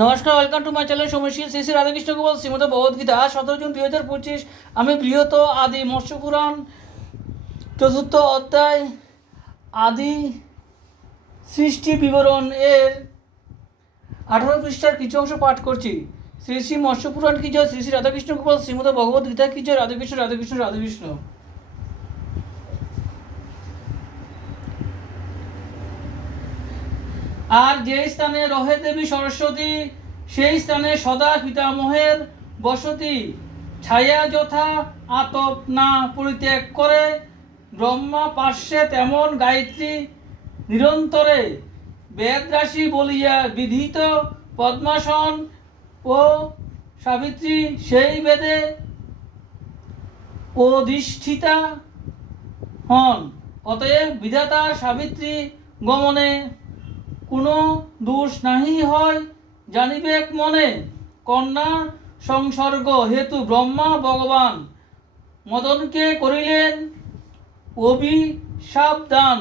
নমস্কার, welcome to my channel সমশীল Shri Shri Radhakrishna Gopal Shrimad Bhagavadgita 17 June 2025। আমি বৃহৎ আদি মৎস্য পুরাণ চতুর্থ অধ্যায় আদি সৃষ্টি বিবরণ এর 18 পৃষ্ঠার কিছু অংশ পাঠ করছি। শ্রী শ্রী মৎস্য পুরাণ কি জয়, শ্রী শ্রী রাধাকৃষ্ণ গোপাল শ্রীমদ ভগবদ্গীতা কি জয়। রাধাকৃষ্ণ রাধাকৃষ্ণ রাধাকৃষ্ণ। আর যে স্থানে রহে দেবী সরস্বতী, সেই স্থানে সদা পিতামহের বসতি। ছায়া যথা আতপ না পরিত্যাগ করে, ব্রহ্মা পার্শ্বে তেমন গায়ত্রী নিরন্তরে। বেদরাশি বলিয়া বিধিত পদ্মাসন ও সাবিত্রী, সেই বেদে অধিষ্ঠিতা হন। অতএব বিধাতা সাবিত্রী গমনে কোনো দোষ নাহি হয়, জানিবেক মনে। কন্যা সংসর্গ হেতু ব্রহ্মা ভগবান মদনকে করিলেন অভিশাপ দান।